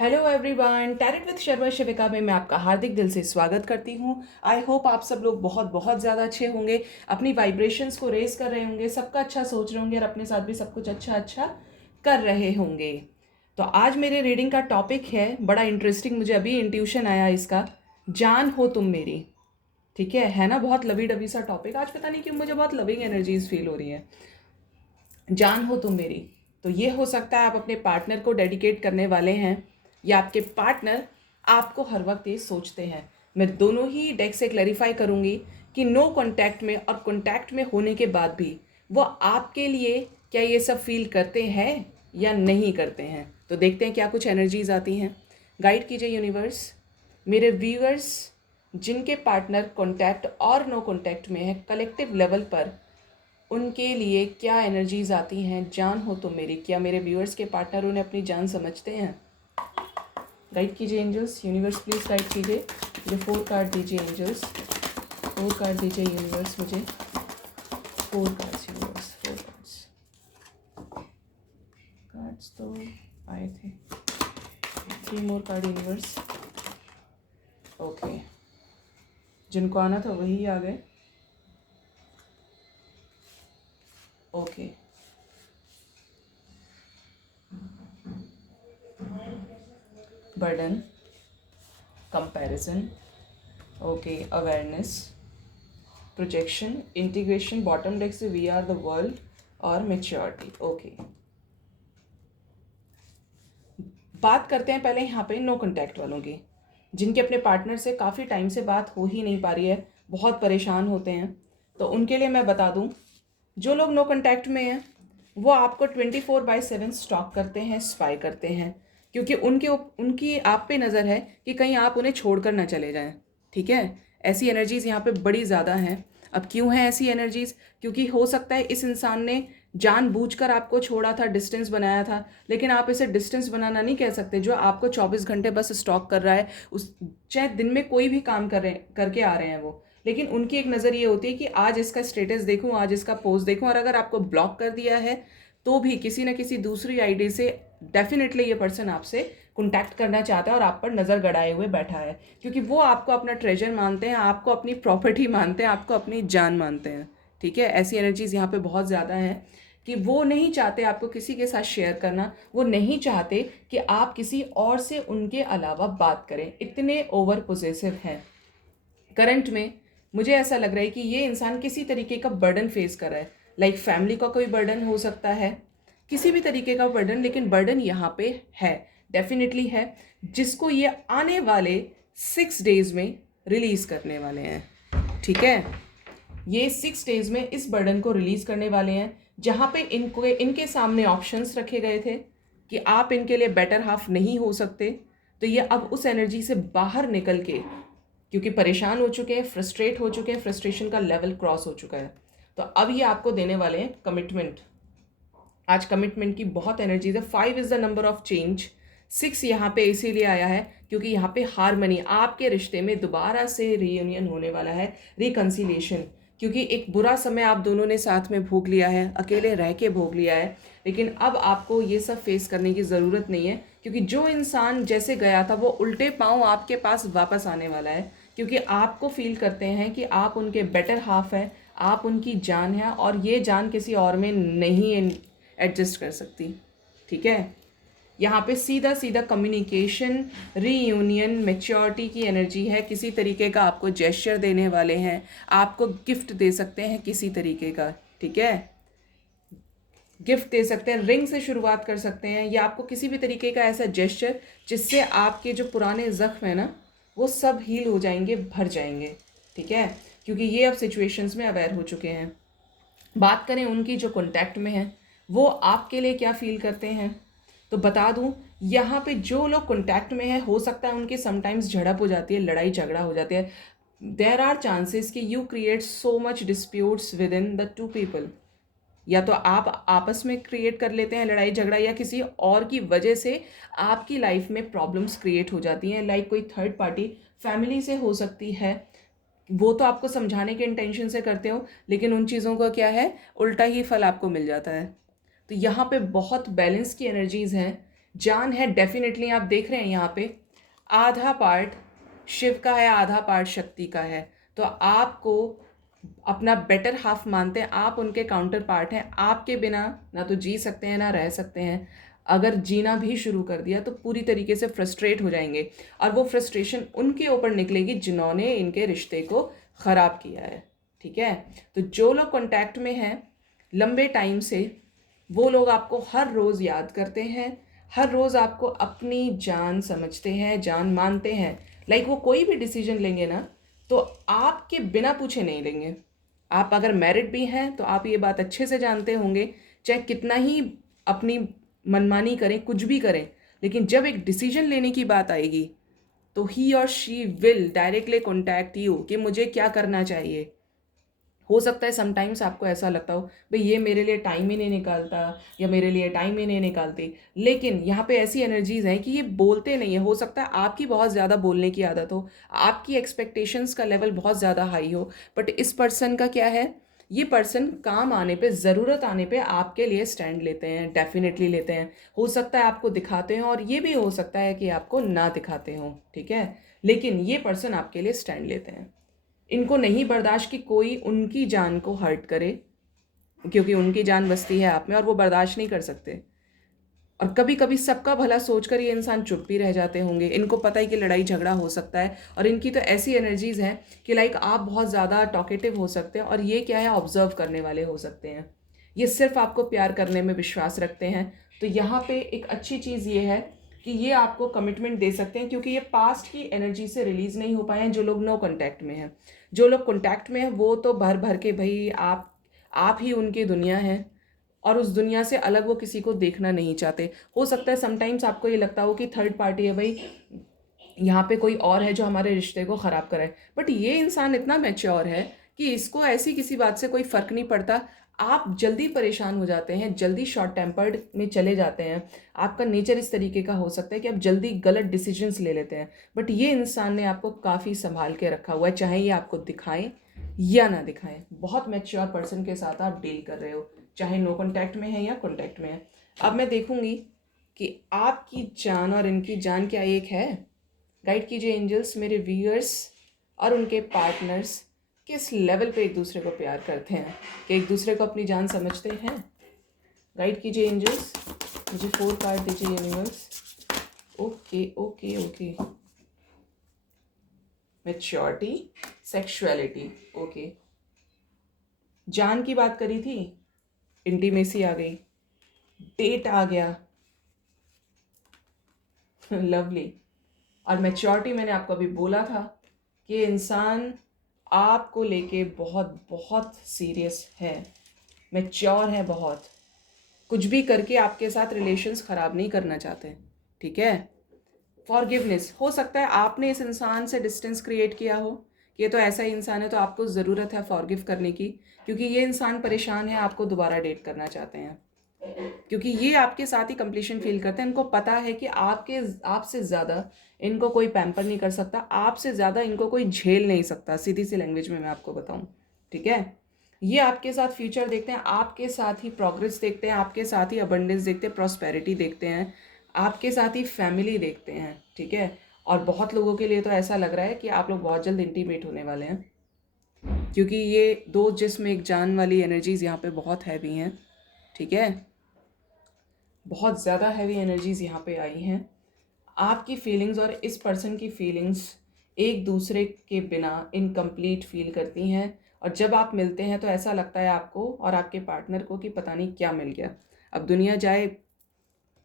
Hello everyone, tarot with Sharma Shivika में मैं आपका हार्दिक दिल से स्वागत करती हूँ। आई होप आप सब लोग बहुत बहुत ज़्यादा अच्छे होंगे, अपनी वाइब्रेशंस को रेज कर रहे होंगे, सबका अच्छा सोच रहे होंगे और अपने साथ भी सब कुछ अच्छा अच्छा कर रहे होंगे। तो आज मेरे रीडिंग का टॉपिक है बड़ा इंटरेस्टिंग, मुझे अभी इंट्यूशन आया इसका, जान हो तुम मेरी। ठीक है ना, बहुत लवी डबी सा टॉपिक। आज पता नहीं क्यों मुझे बहुत लविंग एनर्जीज फील हो रही है। जान हो तुम मेरी, तो ये हो सकता है आप अपने पार्टनर को डेडिकेट करने वाले हैं या आपके पार्टनर आपको हर वक्त ये सोचते हैं। मैं दोनों ही डेक से क्लैरिफाई करूंगी कि नो कांटेक्ट में और कांटेक्ट में होने के बाद भी वो आपके लिए क्या ये सब फील करते हैं या नहीं करते हैं। तो देखते हैं क्या कुछ एनर्जीज आती हैं। गाइड कीजिए यूनिवर्स। मेरे व्यूअर्स जिनके पार्टनर कांटेक्ट और नो कांटेक्ट में है, कलेक्टिव लेवल पर उनके लिए क्या एनर्जीज आती हैं। जान हो तो मेरी, क्या मेरे व्यूअर्स के पार्टनर उन्हें अपनी जान समझते हैं। गाइड कीजिए एंजल्स, यूनिवर्स प्लीज गाइड कीजिए। मुझे 4 कार्ड दीजिए एंजल्स, 4 कार्ड दीजिए यूनिवर्स, मुझे 4 कार्ड्स यूनिवर्स, 4 कार्ड्स। कार्ड्स तो आए थे, 3 मोर कार्ड यूनिवर्स। ओके, जिनको आना था वही आ गए। Okay, burden, comparison, okay, awareness, projection, integration, bottom deck से वी आर द वर्ल्ड और मेच्योरिटी। ओके, बात करते हैं पहले यहाँ पे नो कांटेक्ट वालों की, जिनके अपने पार्टनर से काफ़ी टाइम से बात हो ही नहीं पा रही है, बहुत परेशान होते हैं। तो उनके लिए मैं बता दूं, जो लोग नो कांटेक्ट में हैं वो आपको 24/7 स्टॉक करते हैं, स्पाई करते हैं, क्योंकि उनकी आप पे नज़र है कि कहीं आप उन्हें छोड़कर ना चले जाएं। ठीक है, ऐसी एनर्जीज़ यहाँ पे बड़ी ज़्यादा हैं। अब क्यों है ऐसी एनर्जीज़? क्योंकि हो सकता है इस इंसान ने जानबूझकर आपको छोड़ा था, डिस्टेंस बनाया था, लेकिन आप इसे डिस्टेंस बनाना नहीं कह सकते। जो आपको 24 घंटे बस स्टॉक कर रहा है, उस चाहे दिन में कोई भी काम करके आ रहे हैं वो, लेकिन उनकी एक नज़र ये होती है कि आज इसका स्टेटस देखूं, आज इसका पोस्ट देखूं, और अगर आपको ब्लॉक कर दिया है तो भी किसी न किसी दूसरी आईडी से डेफिनेटली ये पर्सन आपसे कॉन्टैक्ट करना चाहता है और आप पर नज़र गड़ाए हुए बैठा है, क्योंकि वो आपको अपना ट्रेजर मानते हैं, आपको अपनी प्रॉपर्टी मानते हैं, आपको अपनी जान मानते हैं। ठीक है, ऐसी एनर्जीज यहाँ पे बहुत ज़्यादा हैं कि वो नहीं चाहते आपको किसी के साथ शेयर करना, वो नहीं चाहते कि आप किसी और से उनके अलावा बात करें, इतने ओवर पोजेसिव हैं करंट में। मुझे ऐसा लग रहा है कि ये इंसान किसी तरीके का बर्डन फेस कर रहा है, लाइक फैमिली का कोई बर्डन हो सकता है, किसी भी तरीके का बर्डन, लेकिन बर्डन यहाँ पे है, डेफिनेटली है, जिसको ये आने वाले 6 डेज में रिलीज करने वाले हैं। ठीक है, ये 6 डेज में इस बर्डन को रिलीज करने वाले हैं, जहाँ पे इनके सामने ऑप्शंस रखे गए थे कि आप इनके लिए बेटर हाफ नहीं हो सकते। तो ये अब उस एनर्जी से बाहर निकल के, क्योंकि परेशान हो चुके हैं, फ्रस्ट्रेट हो चुके हैं, फ्रस्ट्रेशन का लेवल क्रॉस हो चुका है, तो अब ये आपको देने वाले हैं कमिटमेंट। आज कमिटमेंट की बहुत एनर्जीज है। 5 is the number of change. 6 यहाँ पे इसीलिए आया है क्योंकि यहाँ पे हारमनी, आपके रिश्ते में दोबारा से रीयूनियन होने वाला है, रिकन्सिलिएशन। क्योंकि एक बुरा समय आप दोनों ने साथ में भोग लिया है, अकेले रह के भोग लिया है, लेकिन अब आपको ये सब फेस करने की ज़रूरत नहीं है, क्योंकि जो इंसान जैसे गया था वो उल्टे पांव आपके पास वापस आने वाला है, क्योंकि आपको फील करते हैं कि आप उनके बेटर हाफ है, आप उनकी जान है, और ये जान किसी और में नहीं एडजस्ट कर सकती। ठीक है, यहाँ पे सीधा सीधा कम्युनिकेशन, रीयूनियन, मैच्योरिटी की एनर्जी है। किसी तरीके का आपको जेस्चर देने वाले हैं, आपको गिफ्ट दे सकते हैं किसी तरीके का। ठीक है, गिफ्ट दे सकते हैं, रिंग से शुरुआत कर सकते हैं, या आपको किसी भी तरीके का ऐसा जेस्चर जिससे आपके जो पुराने ज़ख्म है ना वो सब हील हो जाएंगे, भर जाएंगे। ठीक है, क्योंकि ये अब सिचुएशंस में अवेयर हो चुके हैं। बात करें उनकी जो कॉन्टैक्ट में है, वो आपके लिए क्या फील करते हैं, तो बता दूं, यहाँ पे जो लोग कॉन्टैक्ट में है, हो सकता है उनकी समटाइम्स झड़प हो जाती है, लड़ाई झगड़ा हो जाती है। देयर आर चांसेस कि you create so much disputes with in the 2 people. या तो आप आपस में क्रिएट कर लेते हैं लड़ाई झगड़ा, या किसी और की वजह से आपकी लाइफ में प्रॉब्लम्स क्रिएट हो जाती हैं, लाइक कोई थर्ड पार्टी फैमिली से हो सकती है। वो तो आपको समझाने के इंटेंशन से करते हो, लेकिन उन चीज़ों का क्या है, उल्टा ही फल आपको मिल जाता है। तो यहाँ पे बहुत बैलेंस की एनर्जीज़ हैं। जान है डेफिनेटली, आप देख रहे हैं यहाँ पे आधा पार्ट शिव का है, आधा पार्ट शक्ति का है। तो आपको अपना बेटर हाफ मानते हैं, आप उनके काउंटर पार्ट हैं। आपके बिना ना तो जी सकते हैं ना रह सकते हैं। अगर जीना भी शुरू कर दिया तो पूरी तरीके से फ्रस्ट्रेट हो जाएंगे, और वो फ्रस्ट्रेशन उनके ऊपर निकलेगी जिन्होंने इनके रिश्ते को ख़राब किया है। ठीक है, तो जो लोग कांटेक्ट में हैं लंबे टाइम से, वो लोग आपको हर रोज़ याद करते हैं, हर रोज़ आपको अपनी जान समझते हैं, जान मानते हैं। लाइक वो कोई भी डिसीजन लेंगे ना तो आपके बिना पूछे नहीं लेंगे। आप अगर मैरिड भी हैं तो आप ये बात अच्छे से जानते होंगे, चाहे कितना ही अपनी मनमानी करें, कुछ भी करें, लेकिन जब एक डिसीजन लेने की बात आएगी तो ही और she will directly contact you कि मुझे क्या करना चाहिए। हो सकता है समटाइम्स आपको ऐसा लगता हो भाई ये मेरे लिए टाइम ही नहीं निकालता या मेरे लिए टाइम ही नहीं निकालती, लेकिन यहाँ पे ऐसी एनर्जीज हैं कि ये बोलते नहीं है। हो सकता है आपकी बहुत ज़्यादा बोलने की आदत हो, आपकी एक्सपेक्टेशंस का लेवल बहुत ज़्यादा हाई हो, बट इस पर्सन का क्या है, ये पर्सन काम आने पे, ज़रूरत आने पे आपके लिए स्टैंड लेते हैं, डेफिनेटली लेते हैं। हो सकता है आपको दिखाते हो और ये भी हो सकता है कि आपको ना दिखाते हो, ठीक है, लेकिन ये पर्सन आपके लिए स्टैंड लेते हैं। इनको नहीं बर्दाश्त कि कोई उनकी जान को हर्ट करे, क्योंकि उनकी जान बसती है आप में और वो बर्दाश्त नहीं कर सकते। और कभी कभी सबका भला सोचकर ये इंसान चुप भी रह जाते होंगे। इनको पता है कि लड़ाई झगड़ा हो सकता है, और इनकी तो ऐसी एनर्जीज हैं कि लाइक आप बहुत ज़्यादा टॉकेटिव हो सकते हैं और ये क्या है, ऑब्जर्व करने वाले हो सकते हैं। ये सिर्फ आपको प्यार करने में विश्वास रखते हैं। तो यहाँ पे एक अच्छी चीज़ ये है कि ये आपको कमिटमेंट दे सकते हैं, क्योंकि ये पास्ट की एनर्जी से रिलीज़ नहीं हो पाए हैं। जो लोग नो कॉन्टैक्ट में हैं, जो लोग कॉन्टैक्ट में हैं, वो तो भर भर के भाई आप ही उनकी दुनिया हैं, और उस दुनिया से अलग वो किसी को देखना नहीं चाहते। हो सकता है समटाइम्स आपको ये लगता हो कि थर्ड पार्टी है भाई, यहाँ पे कोई और है जो हमारे रिश्ते को ख़राब कराए, बट ये इंसान इतना मैच्योर है कि इसको ऐसी किसी बात से कोई फ़र्क नहीं पड़ता। आप जल्दी परेशान हो जाते हैं, जल्दी शॉर्ट टेम्पर्ड में चले जाते हैं, आपका नेचर इस तरीके का हो सकता है कि आप जल्दी गलत डिसीजंस ले लेते हैं, बट ये इंसान ने आपको काफ़ी संभाल के रखा हुआ है, चाहे ये आपको दिखाएं या ना दिखाएं। बहुत मैच्योर पर्सन के साथ आप डील कर रहे हो, चाहे नो कॉन्टैक्ट में है या कॉन्टैक्ट में है। अब मैं देखूंगी कि आपकी जान और इनकी जान क्या एक है। गाइड कीजिए एंजल्स, मेरे व्यूअर्स और उनके पार्टनर्स किस लेवल पे एक दूसरे को प्यार करते हैं, कि एक दूसरे को अपनी जान समझते हैं। गाइड कीजिए एंजल्स, मुझे 4 कार्ड दीजिए universe. Okay okay okay, maturity, sexuality, okay. जान की बात करी थी, इंटीमेसी आ गई, डेट आ गया, लवली। और मैच्योरिटी मैंने आपको अभी बोला था कि इंसान आपको लेके बहुत बहुत सीरियस है, मैच्योर है बहुत, कुछ भी करके आपके साथ रिलेशंस ख़राब नहीं करना चाहते। ठीक है, फॉरगिवनेस, हो सकता है आपने इस इंसान से डिस्टेंस क्रिएट किया हो कि ये तो ऐसा ही इंसान है, तो आपको ज़रूरत है फॉरगिव करने की, क्योंकि ये इंसान परेशान है, आपको दोबारा डेट करना चाहते हैं, क्योंकि ये आपके साथ ही कंप्लीशन फील करते हैं। इनको पता है कि आपसे ज़्यादा इनको कोई पैम्पर नहीं कर सकता, आपसे ज़्यादा इनको कोई झेल नहीं सकता, सीधी सी लैंग्वेज में मैं आपको बताऊं। ठीक है, ये आपके साथ फ्यूचर देखते हैं, आपके साथ ही प्रोग्रेस देखते हैं, आपके साथ ही अबंडेंस देखते हैं, प्रॉस्पेरिटी देखते हैं, आपके साथ ही फैमिली देखते हैं। ठीक है, और बहुत लोगों के लिए तो ऐसा लग रहा है कि आप लोग बहुत जल्द इंटीमेट होने वाले हैं, क्योंकि ये दो जिस्म एक जान वाली एनर्जीज़ यहाँ पे बहुत हैवी हैं। ठीक है, बहुत ज़्यादा हैवी एनर्जीज़ यहाँ पे आई हैं। आपकी फीलिंग्स और इस पर्सन की फीलिंग्स एक दूसरे के बिना इनकम्प्लीट फील करती हैं, और जब आप मिलते हैं तो ऐसा लगता है आपको और आपके पार्टनर को कि पता नहीं क्या मिल गया, अब दुनिया जाए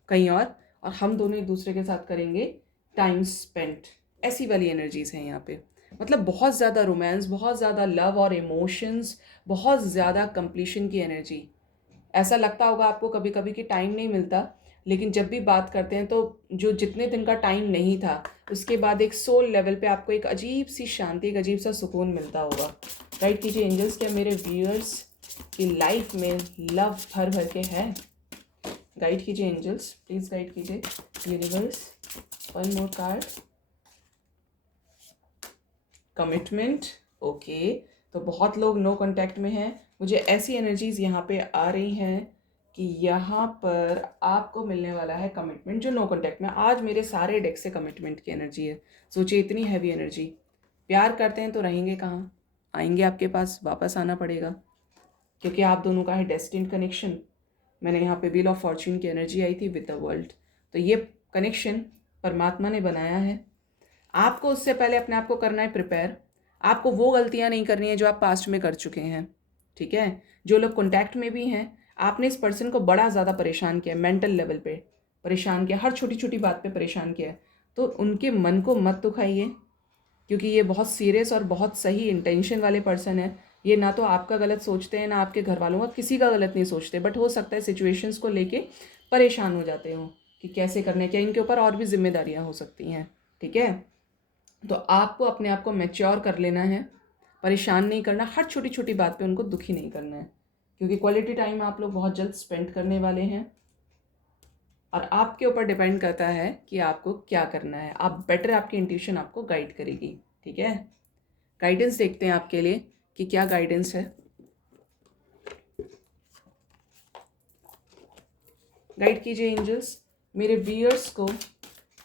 कहीं और हम दोनों एक दूसरे के साथ करेंगे टाइम स्पेंट। ऐसी वाली एनर्जीज़ हैं यहाँ पे। मतलब बहुत ज़्यादा रोमांस, बहुत ज़्यादा लव और इमोशंस, बहुत ज़्यादा कंप्लीशन की एनर्जी। ऐसा लगता होगा आपको कभी कभी कि टाइम नहीं मिलता, लेकिन जब भी बात करते हैं तो जो जितने दिन का टाइम नहीं था, उसके बाद एक सोल लेवल पे आपको एक अजीब सी शांति, एक अजीब सा सुकून मिलता होगा। गाइड कीजिए एंजल्स, क्या मेरे व्यूअर्स की लाइफ में लव भर भर के है? गाइड कीजिए एंजल्स, प्लीज़ गाइड कीजिए universe. One more card, commitment, okay. तो बहुत लोग नो कांटेक्ट में हैं। मुझे ऐसी एनर्जीज़ यहाँ पे आ रही हैं कि यहाँ पर आपको मिलने वाला है कमिटमेंट, जो नो कॉन्टैक्ट में। आज मेरे सारे डेक से कमिटमेंट की एनर्जी है। सोचिए इतनी हैवी एनर्जी। प्यार करते हैं तो रहेंगे कहाँ, आएंगे आपके पास, वापस आना पड़ेगा, क्योंकि आप दोनों का है डेस्टिन्ड कनेक्शन। मैंने यहाँ पे व्हील ऑफ फॉर्च्यून की एनर्जी आई थी विद द वर्ल्ड। तो ये कनेक्शन परमात्मा ने बनाया है। आपको उससे पहले अपने आप को करना है प्रिपेयर। आपको वो गलतियाँ नहीं करनी है जो आप पास्ट में कर चुके हैं, ठीक है। जो लोग कॉन्टैक्ट में भी हैं, आपने इस पर्सन को बड़ा ज़्यादा परेशान किया, मेंटल लेवल पे परेशान किया, हर छोटी छोटी बात पे परेशान किया, तो उनके मन को मत दुखाइए, क्योंकि ये बहुत सीरियस और बहुत सही इंटेंशन वाले पर्सन है। ये ना तो आपका गलत सोचते हैं, ना आपके घर वालों का, किसी का गलत नहीं सोचते, बट हो सकता है सिचुएशंस को लेके परेशान हो जाते हो कि कैसे करने, क्या इनके ऊपर और भी जिम्मेदारियां हो सकती हैं, ठीक है। तो आपको अपने आप को मैच्योर कर लेना है, परेशान नहीं करना, हर छोटी छोटी बात पे उनको दुखी नहीं करना है, क्योंकि क्वालिटी टाइम आप लोग बहुत जल्द स्पेंड करने वाले हैं। और आपके ऊपर डिपेंड करता है कि आपको क्या करना है। आप बेटर, आपकी इंट्यूशन आपको गाइड करेगी, ठीक है। गाइडेंस देखते हैं आपके लिए कि क्या गाइडेंस है। गाइड कीजिए एंजल्स, मेरे व्यूअर्स को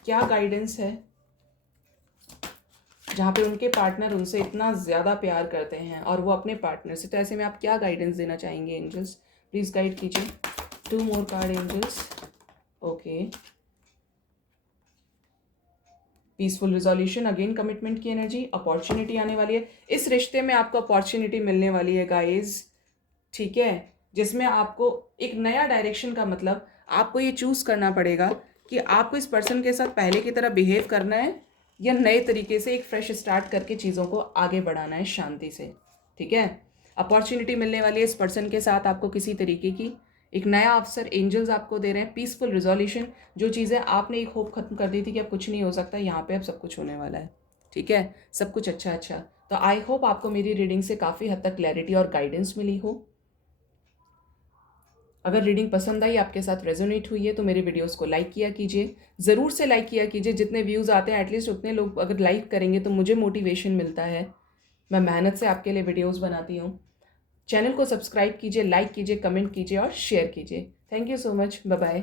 क्या गाइडेंस है, जहाँ पे उनके पार्टनर उनसे इतना ज़्यादा प्यार करते हैं और वो अपने पार्टनर से। तो ऐसे में आप क्या गाइडेंस देना चाहेंगे एंजल्स, प्लीज़ गाइड कीजिए। 2 more card angels. Okay, peaceful resolution, again commitment की एनर्जी, अपॉर्चुनिटी आने वाली है। इस रिश्ते में आपको अपॉर्चुनिटी मिलने वाली है गाइज, ठीक है, जिसमें आपको एक नया डायरेक्शन का मतलब आपको ये चूज़ करना पड़ेगा कि आपको इस पर्सन के साथ पहले की तरह बिहेव करना है या नए तरीके से एक फ्रेश स्टार्ट करके चीज़ों को आगे बढ़ाना है शांति से, ठीक है। अपॉर्चुनिटी मिलने वाली है इस पर्सन के साथ आपको किसी तरीके की, एक नया अवसर एंजल्स आपको दे रहे हैं। पीसफुल रिजोल्यूशन, जो चीज़ें आपने एक होप खत्म कर दी थी कि अब कुछ नहीं हो सकता, यहाँ पे अब सब कुछ होने वाला है, ठीक है, सब कुछ अच्छा अच्छा। तो आई होप आपको मेरी रीडिंग से काफ़ी हद तक क्लैरिटी और गाइडेंस मिली हो। अगर रीडिंग पसंद आई, आपके साथ रेजोनेट हुई है, तो मेरे वीडियोस को लाइक किया कीजिए, ज़रूर से लाइक किया कीजिए। जितने व्यूज़ आते हैं एटलीस्ट उतने लोग अगर लाइक करेंगे तो मुझे मोटिवेशन मिलता है। मैं मेहनत से आपके लिए वीडियोस बनाती हूँ। चैनल को सब्सक्राइब कीजिए, लाइक कीजिए, कमेंट कीजिए और शेयर कीजिए। Thank you so much, bye bye.